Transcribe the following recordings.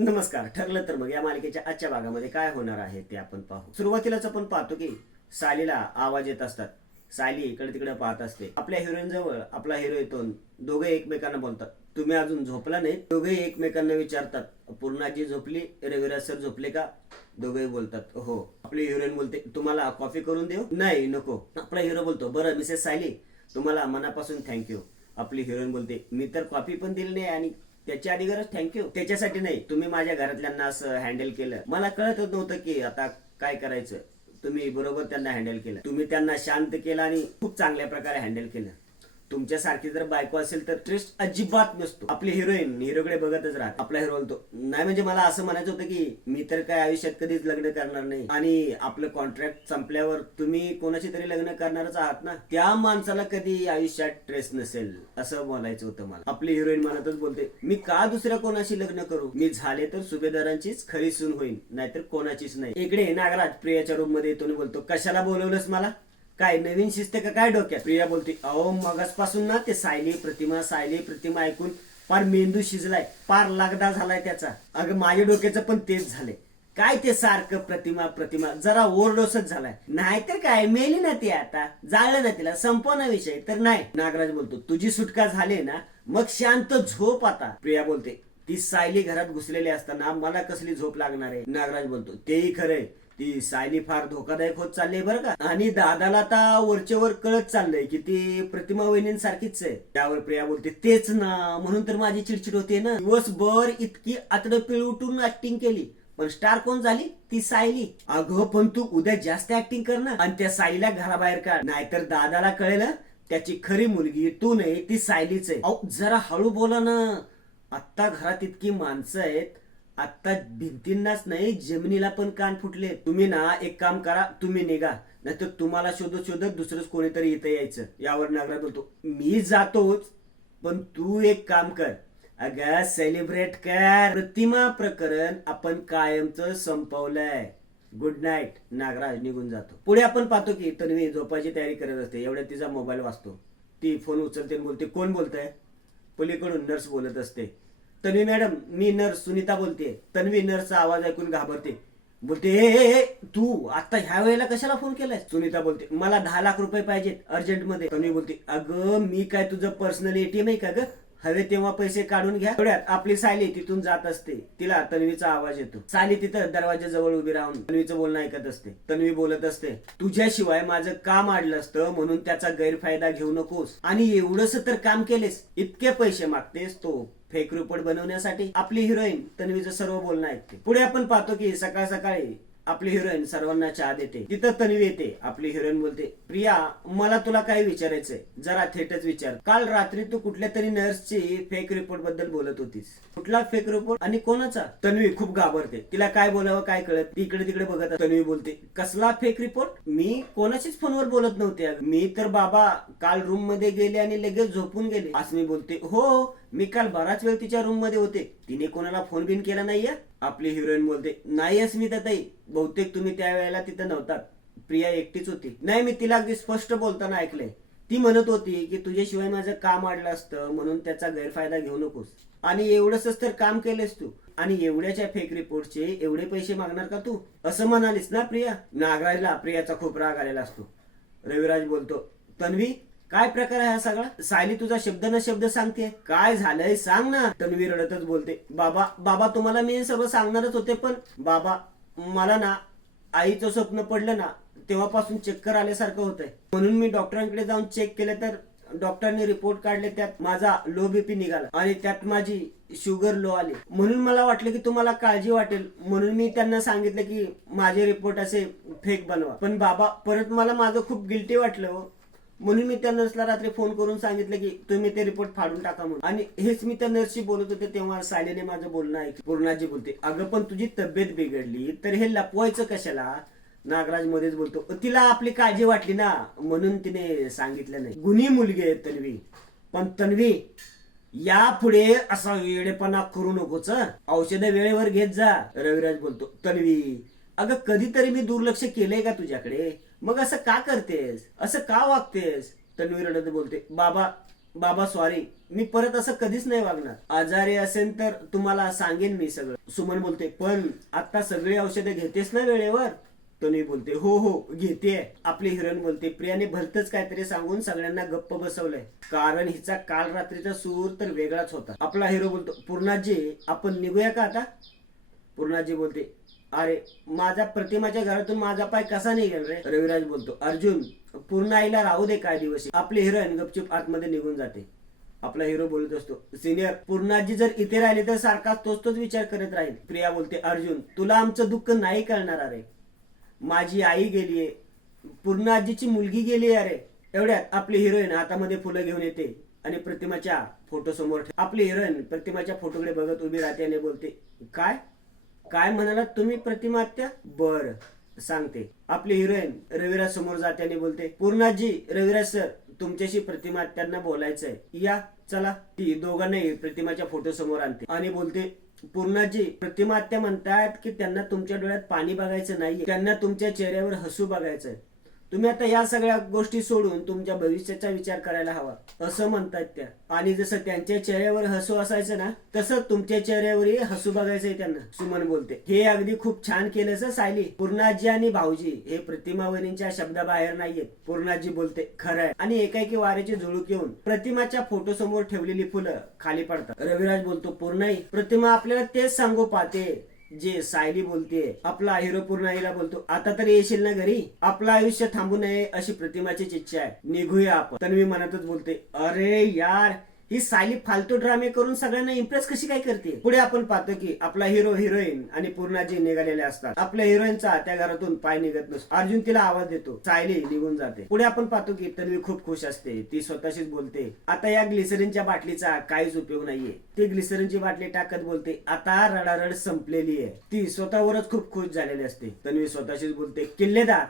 नमस्कार ठरलं तर मग या मालिकेच्या आजच्या भागामध्ये काय होणार आहे ते आपण पाहू. सुरुवातीलाच आपण पाहतो की सालीला आवाज येत असतात. साली इकडे तिकडे पाहत असते. आपल्या हिरोईन जवळ आपला हिरो येतो दोघे एकमेकांना बोलतात. तुम्ही अजून झोपला नाही? दोघे एकमेकांना विचारतात. पूर्णाजी झोपली रविराज सर झोपले का? दोघेही बोलतात. हो आपली हिरोईन बोलते तुम्हाला कॉफी करून देऊ? नाही नको. आपला हिरो बोलतो बरं मिसेस सायली तुम्हाला मनापासून थँक्यू. आपली हिरोईन बोलते मी तर कॉफी पण दिली नाही आणि त्याच्या आधी गरज थँक्यू त्याच्यासाठी नाही तुम्ही माझ्या घरातल्यांना असं हँडल केलं. मला कळतच नव्हतं की आता काय करायचं. तुम्ही बरोबर त्यांना हँडल केलं. तुम्ही त्यांना शांत केलं आणि खूप चांगल्या प्रकारे हँडल केलं. तुमच्यासारखी जर बायको असेल तर ट्रेस्ट अजिबात नसतो. आपली हिरोईन हिरोकडे बघतच राहत. आपला हिरो बोलतो नाही म्हणजे मला असं म्हणायचं होतं की मी तर काय आयुष्यात कधीच लग्न करणार नाही. आणि आपलं कॉन्ट्रॅक्ट संपल्यावर तुम्ही कोणाशी तरी लग्न करणारच आहात ना? त्या माणसाला कधी आयुष्यात ट्रेस नसेल असं बोलायचं होतं मला. आपली हिरोईन म्हणतच बोलते मी का दुसऱ्या कोणाशी लग्न करू? मी झाले तर सुभेदारांचीच खरी सून होईल नाहीतर कोणाचीच नाही. इकडे नागराज प्रियाच्या रूममध्ये येतो बोलतो कशाला बोलवलंस मला? काय नवीन शिस्त का? काय डोक्यात? प्रिया बोलते अहो मगासपासून ना ते सायली प्रतिमा सायली प्रतिमा ऐकून पार मेंदू शिजलाय पार लगदा झालाय त्याचा. अगं माझ्या डोक्याचं पण तेच झालंय. काय ते सारखं प्रतिमा प्रतिमा जरा ओरडोसच झालाय. नाहीतर काय मेली ना ती आता. जाळलं ना तिला संपवणा विषय. तर नाही. नागराज बोलतो तुझी सुटका झाली ना मग शांत झोप आता. प्रिया बोलते ती सायली घरात घुसलेली असताना मला कसली झोप लागणार आहे? नागराज बोलतो तेही खरंय. ती सायली फार धोकादायक होत चालली बरं का. आणि दादाला आता वरचेवर कळत चाललंय की ती प्रतिमा वहिनींसारखीच आहे. त्यावर प्रिया बोलते तेच ना म्हणून तर माझी चिडचिड होते ना. दिवसभर इतकी आतड पिळ उठून ऍक्टिंग केली. पण स्टार कोण झाली? ती सायली. अगं पण तू उद्या जास्त ऍक्टिंग कर ना आणि त्या सायलीला घराबाहेर काढ. नाहीतर दादाला कळेल त्याची खरी मुलगी तू नाही ती सायलीच आहे. अहो, जरा हळू बोला ना. आत्ता घरात इतकी माणसं आहेत आता भिंतींनाच नाही जमिनीला पण कान फुटले. तुम्ही ना एक काम करा तुम्ही निघा. नाहीतर तुम्हाला शोधत शोधत दुसरंच कोणीतरी इथं यायचं. यावर नागराज बोलतो मी जातोच पण तू एक काम कर. अगं सेलिब्रेट कर. प्रतिमा प्रकरण आपण कायमच संपवलंय. गुड नाईट नागराज निघून जातो. पुढे आपण पाहतो की तन्वी झोपायची तयारी करत असते. एवढ्या तिचा मोबाईल वाचतो. ती फोन उचलते आणि बोलते कोण बोलतंय? पलीकडून नर्स बोलत असते. तन्वी मॅडम मी नर्स सुनीता बोलते. तन्वी नर्सचा आवाज ऐकून घाबरते. बोलते ए, तू आता ह्या वेळेला कशाला फोन केलाय सुनीता बोलते मला दहा लाख रुपये पाहिजेत अर्जंटमध्ये तन्वी बोलते अगं मी काय तुझं पर्सनल एटीएम आहे का ग? हवे तेव्हा पैसे काढून घ्या. थोड्यात आपली सायली तिथून जात असते. तिला तन्वीचा आवाज येतो. सायली तिथं दरवाजा जवळ उभी राहून तन्वीचं बोलणं ऐकत असते. तन्वी बोलत असते तुझ्याशिवाय माझं काम आडलं असतं म्हणून त्याचा गैरफायदा घेऊ नकोस. आणि एवढंस तर काम केलेस. इतके पैसे मागतेस तो. फेक रिपोर्ट बनवण्यासाठी आपली हिरोईन तन्वीचं सर्व बोलणं ऐकते. पुढे आपण पाहतो की सकाळ सकाळी आपली हिरोईन सर्वांना चहा देते. तिथं तन्वी येते आपली हिरोईन बोलते प्रिया मला तुला काही विचारायचंय. जरा थेटच विचार. काल रात्री तू कुठल्या तरी नर्सची फेक रिपोर्टबद्दल बोलत होतीस. कुठला फेक रिपोर्ट आणि कोणाचा? तन्वी खूप घाबरते. तिला काय बोलावं काय कळत? ती इकडे तिकडे बघत तन्वी बोलते कसला फेक रिपोर्ट मी कोणाशीच फोनवर बोलत नव्हते मी तर बाबा काल रूममध्ये गेले आणि लगेच झोपून गेले. असं मी बोलते हो मी काल बराच वेळ तिच्या रूममध्ये होते. तिने कोणाला फोन बिन केला नाहीये? आपली हिरोईन बोलते नाही अस्मिता ताई बहुतेक तुम्ही त्या वेळेला तिथं नव्हतात. प्रिया एकटीच होती. नाही मी तिला अगदी स्पष्ट बोलताना ऐकलंय. ती म्हणत होती की तुझ्याशिवाय माझं काम अडलं असतं म्हणून त्याचा गैरफायदा घेऊ नकोस. आणि एवढंच तर काम केलंस तू. आणि एवढ्याच्या फेक रिपोर्टचे एवढे पैसे मागणार का तू? असं म्हणालीस ना प्रिया. नागराजला प्रियाचा खूप राग आलेला असतो. रविराज बोलतो तन्वी काय प्रकार आहे हा सगळा? सायली तुझा शब्द न शब्द सांगते. काय झालंय सांग ना. तन्वी रडतच बोलते. बाबा बाबा तुम्हाला मी सर्व सांगणारच होते पण बाबा मला ना आईचं स्वप्न पडलं ना तेव्हापासून चक्कर आल्यासारखं होतंय. म्हणून मी डॉक्टरांकडे जाऊन चेक केलं तर डॉक्टरने रिपोर्ट काढले त्यात माझा लो बीपी निघाला आणि त्यात माझी शुगर लो आली. म्हणून मला वाटलं की तुम्हाला काळजी वाटेल. म्हणून मी त्यांना सांगितलं की माझे रिपोर्ट असे फेक बनवा. पण बाबा परत मला माझं खूप गिल्टी वाटलं हो. म्हणून मी त्या नर्सला रात्री फोन करून सांगितलं की तुम्ही ते रिपोर्ट फाडून टाका म्हणून. आणि हेच मी त्या नर्सशी बोलत होते तेव्हा सायलीने माझं बोलणं ऐक पूर्णाजी बोलते अगं पण तुझी तब्येत बिघडली तर हे लपवायचं कशाला? नागराज मध्येच बोलतो तिला आपली काळजी वाटली ना? म्हणून तिने सांगितलं नाही. गुन्ही मुलगी आहे तन्वी. पण तन्वी यापुढे असा वेळेपणा करू नकोच औषध वेळेवर घेत जा. रविराज बोलतो तन्वी अगं कधीतरी मी दुर्लक्ष केलंय का तुझ्याकडे? मग असं का करतेस? असं का वागतेस? तन्वी रडत बोलते बाबा बाबा सॉरी मी परत असं कधीच नाही वागणार. आजारी असेल तर तुम्हाला सांगेन मी सगळं. सुमन बोलते पण आता सगळी औषधे घेतेस ना वेळेवर? तन्वी बोलते हो हो घेते. आपली हिरण बोलते प्रियाने भलतच काहीतरी सांगून सगळ्यांना गप्प बसवलंय. कारण हिचा काल रात्रीचा सूर तर वेगळाच होता. आपला हिरो बोलतो पूर्णाजी आपण निघूया का आता? पूर्णाजी बोलते अरे माझ्या प्रतिमाच्या घरातून माझा पाय कसा निघेल रे? रविराज बोलतो अर्जुन पूर्ण आईला राहू दे काय दिवस आपली हिरोईन गपचूप आतमध्ये निघून जाते. आपला हिरो बोलत असतो सिनियर पूर्णाजी जर इथे राहिले तर सारखा तोच तोच विचार करत राहील. प्रिया बोलते अर्जुन तुला आमचं दुःख नाही कळणार अरे. माझी आई गेलीये पूर्णाजीची मुलगी गेली अरे. एवढ्यात आपली हिरोईन हातामध्ये फुलं घेऊन येते आणि प्रतिमाच्या फोटो समोर आपली हिरोईन प्रतिमाच्या फोटोकडे बघत उभी राहते आणि बोलते काय? काय म्हणाला? तुम्ही प्रतिमा आत्या बर सांगते. आपली हिरोईन रविराज समोर जाते आणि बोलते पूर्णाजी रविराज सर तुमच्याशी प्रतिमा आत्यांना बोलायचंय. या चला. ती दोघांनाही प्रतिमाच्या फोटो समोर आणते आणि बोलते पूर्णाजी प्रतिमा आत्या म्हणतात की त्यांना तुमच्या डोळ्यात पाणी बघायचं नाही त्यांना तुमच्या चेहऱ्यावर हसू बघायचंय. तुम्ही आता या सगळ्या गोष्टी सोडून तुमच्या भविष्याचा विचार करायला हवा. असं म्हणतात त्या. आणि जसं त्यांच्या चेहऱ्यावर हसू असायचं ना तसं तुमच्या चेहऱ्यावरही हसू बघायचंय त्यांना सुमन बोलते. हे अगदी खूप छान केलं सायली. पूर्णाजी आणि भाऊजी हे प्रतिमावरींच्या शब्दाबाहेर नाहीयेत. पूर्णाजी बोलते खरंय आणि एकाएकी वाऱ्याची झुळूक येऊन प्रतिमाच्या फोटो समोर ठेवलेली फुलं खाली पडतात. रविराज बोलतो पूर्णाई प्रतिमा आपल्याला तेच सांगू पाहते. जे सायली बोलतेय आपला हिरो पूर्ण आईला बोलतो आता तरी येशील ना घरी? आपलं आयुष्य थांबू नये अशी प्रतिमाचीच इच्छा आहे. निघूया आपण. तन्वी मनातच बोलते अरे यार ही सायली फालतू ड्रामे करून सगळ्यांना इम्प्रेस कशी काय करते पुढे आपण पाहतो की आपला हिरो हिरोईन आणि पूर्णाजी निघालेले असतात आपल्या हिरोईनचा त्या घरातून पाय निघत नसतो. अर्जुन तिला आवाज देतो सायली निघून जाते. पुढे आपण पाहतो की तन्वी खूप खुश असते. ती स्वतःशीच बोलते आता या ग्लिसरीनच्या बाटलीचा काहीच उपयोग नाहीये. ती ग्लिसरीनची बाटली टाकत बोलते आता रडारड संपलेली आहे. ती स्वतःवरच खूप खुश झालेली असते. तन्वी स्वतःशीच बोलते किल्लेदार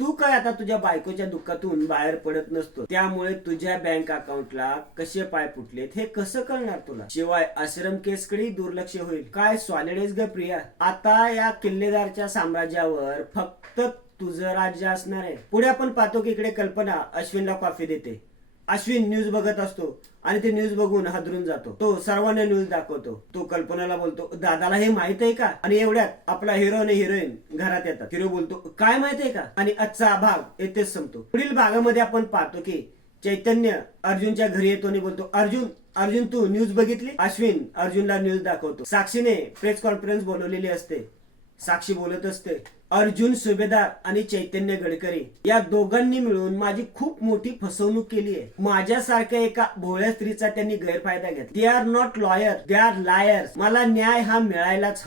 तू काय आता तुझ्या बायकोच्या दुःखातून बाहेर पडत नसतो. त्यामुळे तुझ्या बँक अकाउंटला कसे पाय फुटलेत हे कसं कळणार तुला? शिवाय आश्रम केसकडे दुर्लक्ष होईल. काय सॉलिडेज ग प्रिया? आता या किल्लेदारच्या साम्राज्यावर फक्त तुझं राज्य असणार आहे. पुढे आपण पाहतो की इकडे कल्पना अश्विनला कॉफी देते. अश्विन न्यूज बघत असतो. आणि ते न्यूज बघून हादरून जातो. तो सर्वांना न्यूज दाखवतो. तो कल्पनाला बोलतो दादाला हे माहीत आहे का? आणि एवढ्यात आपला हिरो आणि हिरोईन घरात येतात. हिरो बोलतो काय माहीत आहे का? आणि आजचा भाग येथेच संपतो. पुढील भागामध्ये आपण पाहतो की चैतन्य अर्जुनच्या घरी येतो आणि बोलतो अर्जुन अर्जुन तू न्यूज बघितली? अश्विन अर्जुनला न्यूज दाखवतो. साक्षीने प्रेस कॉन्फरन्स बोलवलेली असते. साक्षी बोलत असते अर्जुन सुभेदार आणि चैतन्य गडकरी या दोघांनी मिळून माझी खूप मोठी फसवणूक केली आहे. माझ्यासारख्या एका भोळ्या स्त्रीचा त्यांनी गैरफायदा घेतला. They are not lawyer they are liars मला न्याय हा मिळायलाच हवा.